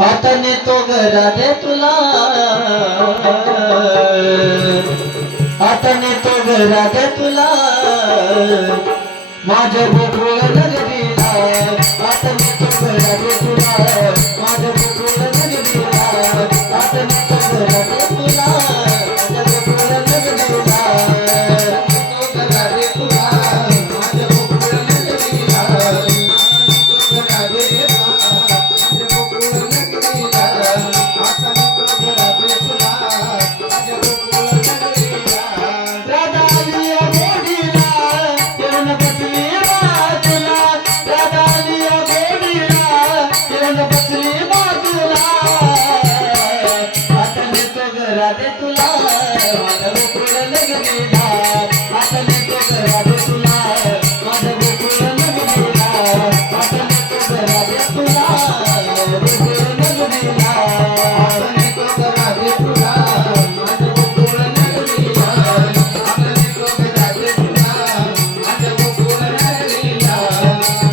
आता नेतो घरा दे तुला, आता नेतो घरा दे तुला, माझ्या गोकुळ नगरीला. आता नेतो घरा दे तुला, माझ्या गोकुळ नगरीला. आता नेतो घरा दे तुला, माझ्या गोकुळ नगरीला. नेतो घरा दे तुला, माझ्या गोकुळ नगरीला. नेतो घरा दे माझ्या गोकुळ नगरीला. आता नेतो घरा दे तुला, माझ्या गोकुळ नगरीला. राधा आली गोडीला, येऊन बसली बाजूला. राधा आली गोडीला, येऊन बसली बाजूला. आता नेतो घरा दे तुला, माझ्या गोकुळ नगरीला. आता नेतो घरा दे तुला, माझ्या गोकुळ नगरीला. आता नेतो घरा दे तुला, माझ्या गोकुळ नगरीला. आता नेतो घरा दे तुला, माझ्या गोकुळ नगरीला. आता नेतो घरा दे तुला, माझ्या गोकुळ नगरीला.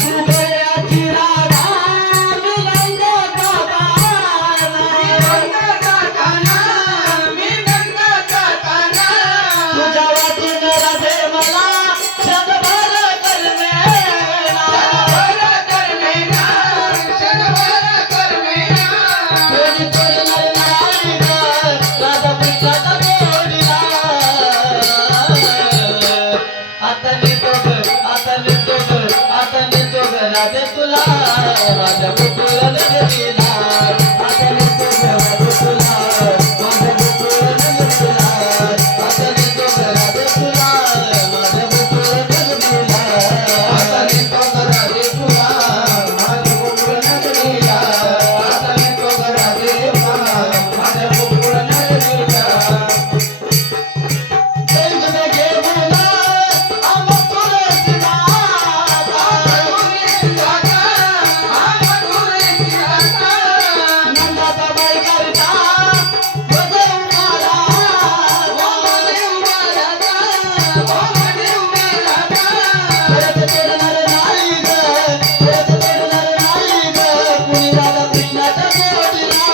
हृदयाची राधा मी रंगाचा काना, तुझ्या वाटून राधे मला क्षणभर करमेना. कोणी तोडणार नाही ग राधा कृष्णाचा गोडीला. आता नेतो ग, आता नेतो ग, आता नेतो ग राधे तुला, माझ्या गोकुळ नगरीला. आता नेतो ग राधे तुला, माझ्या गोकुळ नगरीला. आता नेतो ग राधे तुला, माझ्या गोकुळ नगरीला. आता नेतो ग राधे तुला, माझ्या गोकुळ नगरीला. आता नेतो ग राधे तुला, माझ्या गोकुळ नगरीला. तेज में घेऊला आम तुळसी माता, नंदाचा बाई करता बजर मारा. परत तोडणार नाही ग, परत तोडणार नाही ग, कुणी राधा कृष्णाच्या गोडीला.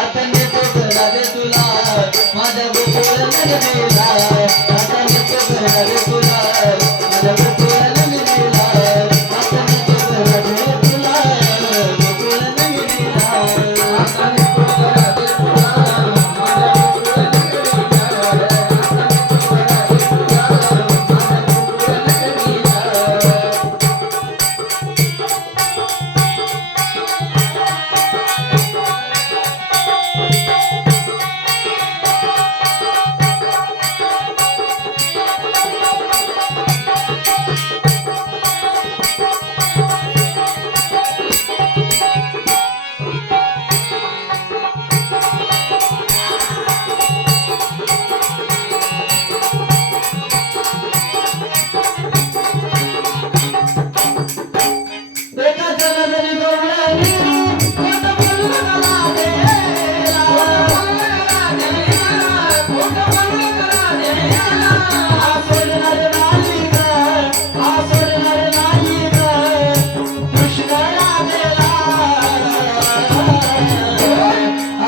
आता नेतो घरा दे तुला, माझ्या गोकुळ नगरीला. आता नेतो घरा दे तुला, माझ्या गोकुळ नगरीला. आता नेतो घरा दे तुला, गोकुळ नगरीला. आता नेतो घरा दे तुला, माझ्या गोकुळ नगरीला. आता नेतो घरा दे तुला, माझ्या गोकुळ नगरीला. एका जनार्दनी गवळणी खोट बोलू नका देला. हा सोडणार नाही ग, हा सोडणार नाही ग, कृष्ण राधेला.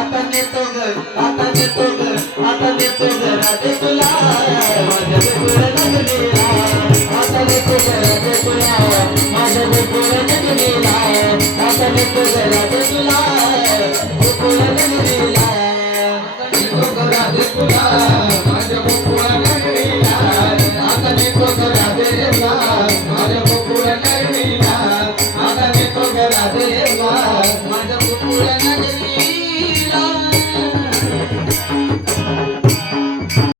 आता नेतो ग, आता नेतो ग, आता नेतो ग राधे तुला, माझ्या गोकुळ नगरीला. आता नेतो ग राधे तुला, माझ्या गोकुळ नगरीला. आता नेतो ग राधे तुला, गोकुळ नगरीला.